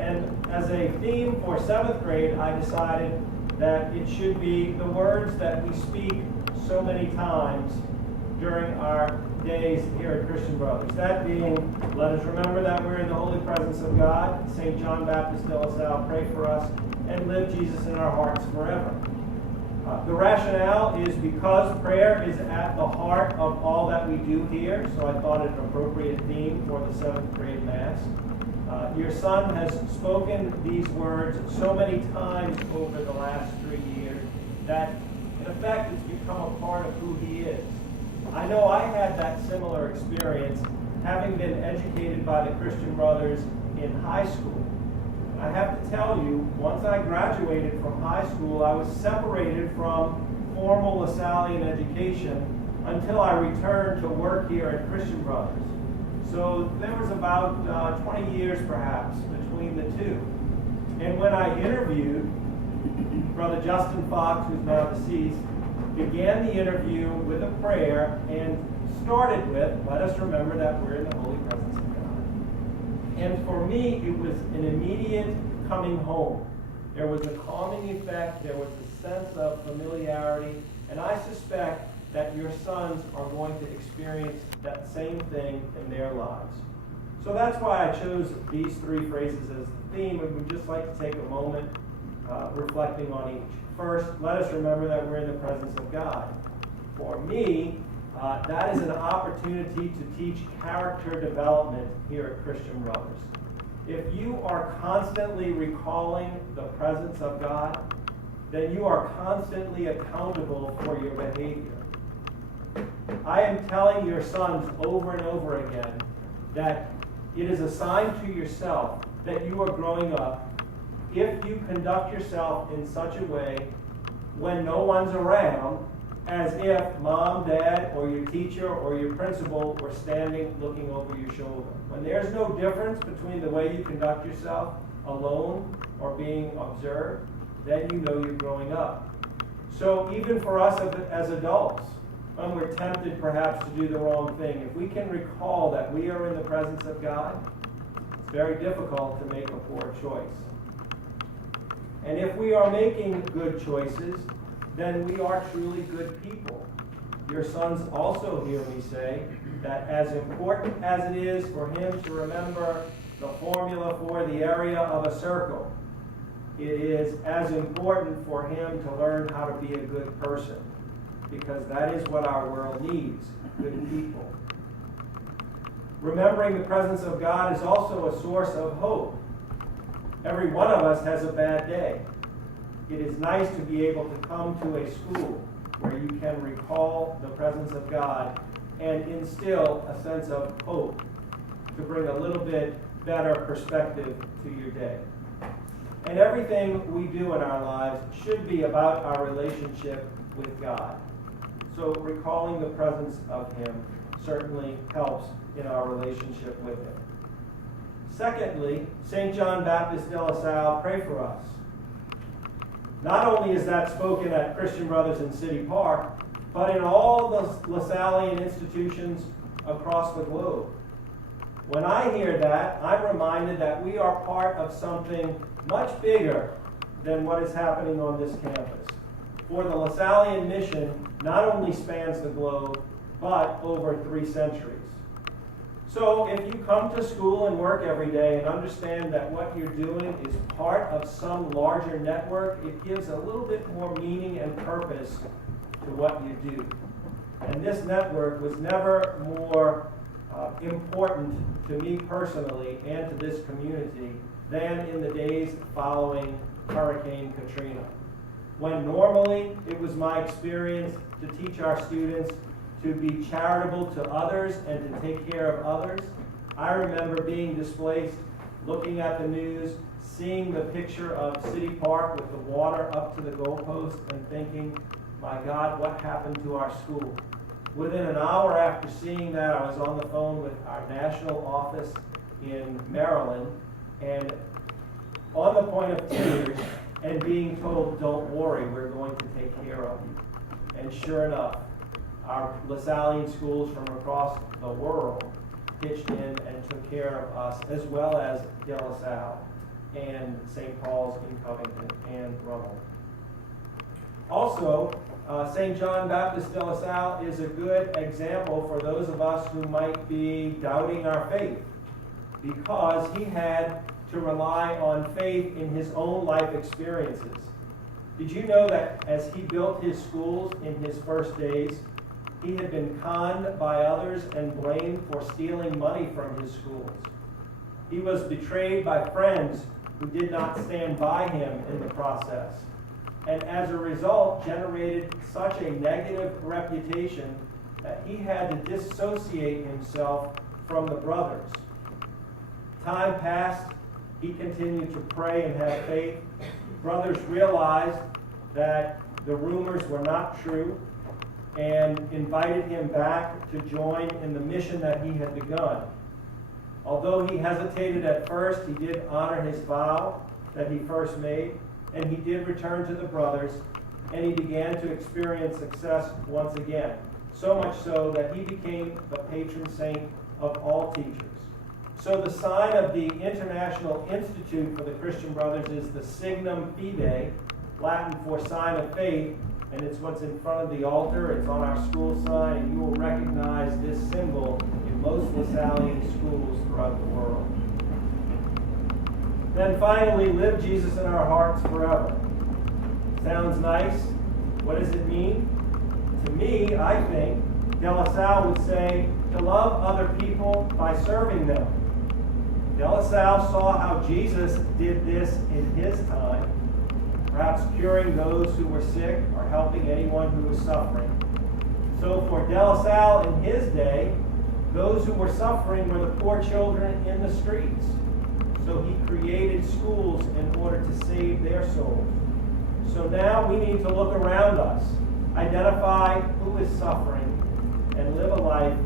And as a theme for 7th grade, I decided that it should be the words that we speak so many times during our days here at Christian Brothers. That being, let us remember that we're in the holy presence of God. St. John Baptist de La Salle, pray for us, and live Jesus in our hearts forever. The rationale is because prayer is at the heart of all that we do here, so I thought it an appropriate theme for the 7th grade Mass. Your son has spoken these words so many times over the last 3 years that, in effect, it's become a part of who he is. I know I had that similar experience, having been educated by the Christian Brothers in high school. I have to tell you, once I graduated from high school, I was separated from formal Lasallian education until I returned to work here at Christian Brothers. So there was about 20 years, perhaps, between the two. And when I interviewed Brother Justin Fox, who's now deceased, began the interview with a prayer and started with, let us remember that we're in the holy presence of God. And for me, it was an immediate coming home. There was a calming effect, there was a sense of familiarity, and I suspect that your sons are going to experience that same thing in their lives. So that's why I chose these 3 phrases as the theme, and we'd just like to take a moment reflecting on each. First, let us remember that we're in the presence of God. For me, that is an opportunity to teach character development here at Christian Brothers. If you are constantly recalling the presence of God, then you are constantly accountable for your behavior. I am telling your sons over and over again that it is a sign to yourself that you are growing up if you conduct yourself in such a way when no one's around, as if mom, dad, or your teacher or your principal were standing looking over your shoulder. When there's no difference between the way you conduct yourself alone or being observed, then you know you're growing up. So even for us as adults, when we're tempted perhaps to do the wrong thing, if we can recall that we are in the presence of God, it's very difficult to make a poor choice. And if we are making good choices, then we are truly good people. Your sons also hear me say that as important as it is for him to remember the formula for the area of a circle, it is as important for him to learn how to be a good person, because that is what our world needs, good people. Remembering the presence of God is also a source of hope. Every one of us has a bad day. It is nice to be able to come to a school where you can recall the presence of God and instill a sense of hope to bring a little bit better perspective to your day. And everything we do in our lives should be about our relationship with God. So recalling the presence of Him certainly helps in our relationship with Him. Secondly, St. John Baptist de La Salle, pray for us. Not only is that spoken at Christian Brothers in City Park, but in all the Lasallian institutions across the globe. When I hear that, I'm reminded that we are part of something much bigger than what is happening on this campus. For the Lasallian mission not only spans the globe, but over 3 centuries. So if you come to school and work every day and understand that what you're doing is part of some larger network, it gives a little bit more meaning and purpose to what you do. And this network was never more important to me personally and to this community than in the days following Hurricane Katrina, when normally it was my experience to teach our students to be charitable to others and to take care of others. I remember being displaced, looking at the news, seeing the picture of City Park with the water up to the goalpost and thinking, my God, what happened to our school? Within an hour after seeing that, I was on the phone with our national office in Maryland and on the point of tears and being told, don't worry, we're going to take care of you. And sure enough, our Lasallian schools from across the world pitched in and took care of us, as well as De La Salle. and St. Paul's in Covington and Rummel. Also, St. John Baptist de La Salle is a good example for those of us who might be doubting our faith, because he had to rely on faith in his own life experiences. Did you know that as he built his schools in his first days, he had been conned by others and blamed for stealing money from his schools? He was betrayed by friends who did not stand by him in the process, and as a result generated such a negative reputation that he had to dissociate himself from the brothers. Time passed. He continued to pray and have faith. Brothers realized that the rumors were not true and invited him back to join in the mission that he had begun. Although he hesitated at first, he did honor his vow that he first made, and he did return to the brothers, and he began to experience success once again, so much so that he became the patron saint of all teachers. So the sign of the International Institute for the Christian Brothers is the Signum Fidei, Latin for sign of faith, and it's what's in front of the altar. It's on our school sign, and you will recognize this symbol in most Lasallian schools throughout the world. Then finally, live Jesus in our hearts forever. Sounds nice. What does it mean? To me, I think, De La Salle would say to love other people by serving them. De La Salle saw how Jesus did this in his time, perhaps curing those who were sick or helping anyone who was suffering. So for De La Salle in his day, those who were suffering were the poor children in the streets. So he created schools in order to save their souls. So now we need to look around us, identify who is suffering, and live a life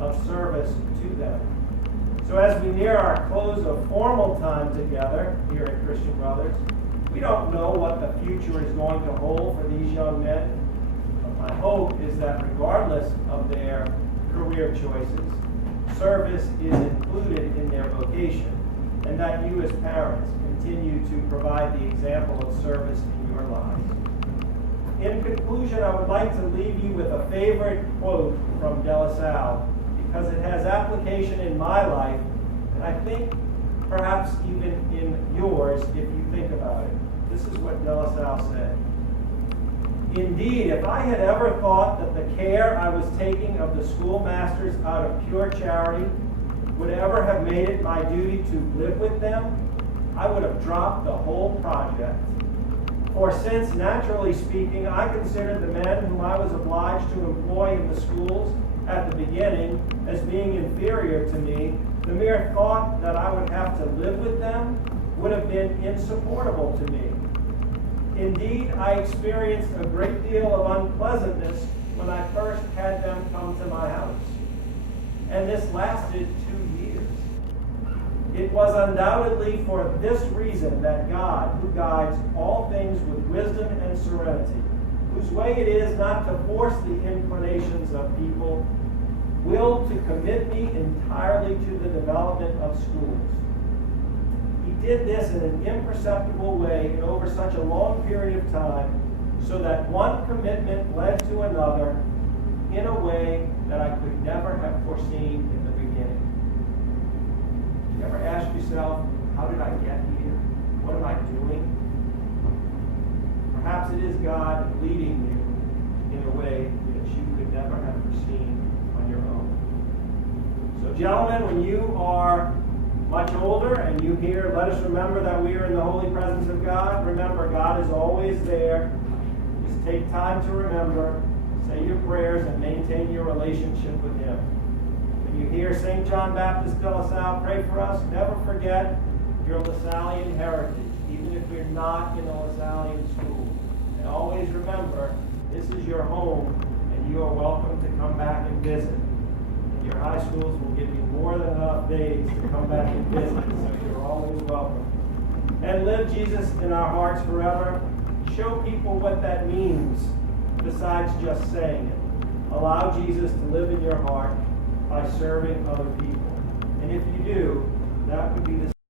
of service to them. So as we near our close of formal time together here at Christian Brothers, we don't know what the future is going to hold for these young men. But my hope is that regardless of their career choices, service is included in their vocation, and that you as parents continue to provide the example of service in your lives. In conclusion, I would like to leave you with a favorite quote from De La Salle, because it has application in my life, and I think perhaps even in yours if you think about it. This is what De La Salle said. Indeed, if I had ever thought that the care I was taking of the schoolmasters out of pure charity would ever have made it my duty to live with them, I would have dropped the whole project. For since, naturally speaking, I considered the men whom I was obliged to employ in the schools at the beginning as being inferior to me, the mere thought that I would have to live with them would have been insupportable to me. Indeed, I experienced a great deal of unpleasantness when I first had them come to my house, and this lasted 2 years. It was undoubtedly for this reason that God, who guides all things with wisdom and serenity, whose way it is not to force the inclinations of people, willed to commit me entirely to the development of schools. He did this in an imperceptible way and over such a long period of time, so that one commitment led to another in a way that I could never have foreseen in the beginning. Did you ever ask yourself, how did I get here? What am I doing? Perhaps it is God leading you in a way that you could never have foreseen on your own. So gentlemen, when you are much older and you hear, let us remember that we are in the holy presence of God, remember God is always there. Just take time to remember, say your prayers, and maintain your relationship with Him. When you hear St. John Baptist de La Salle pray for us, never forget your Lasallian heritage, even if you're not in a Lasallian school. And always remember, this is your home, and you are welcome to come back and visit. And your high schools will give you more than enough days to come back and visit, so you're always welcome. And live Jesus in our hearts forever. Show people what that means, besides just saying it. Allow Jesus to live in your heart by serving other people. And if you do, that would be the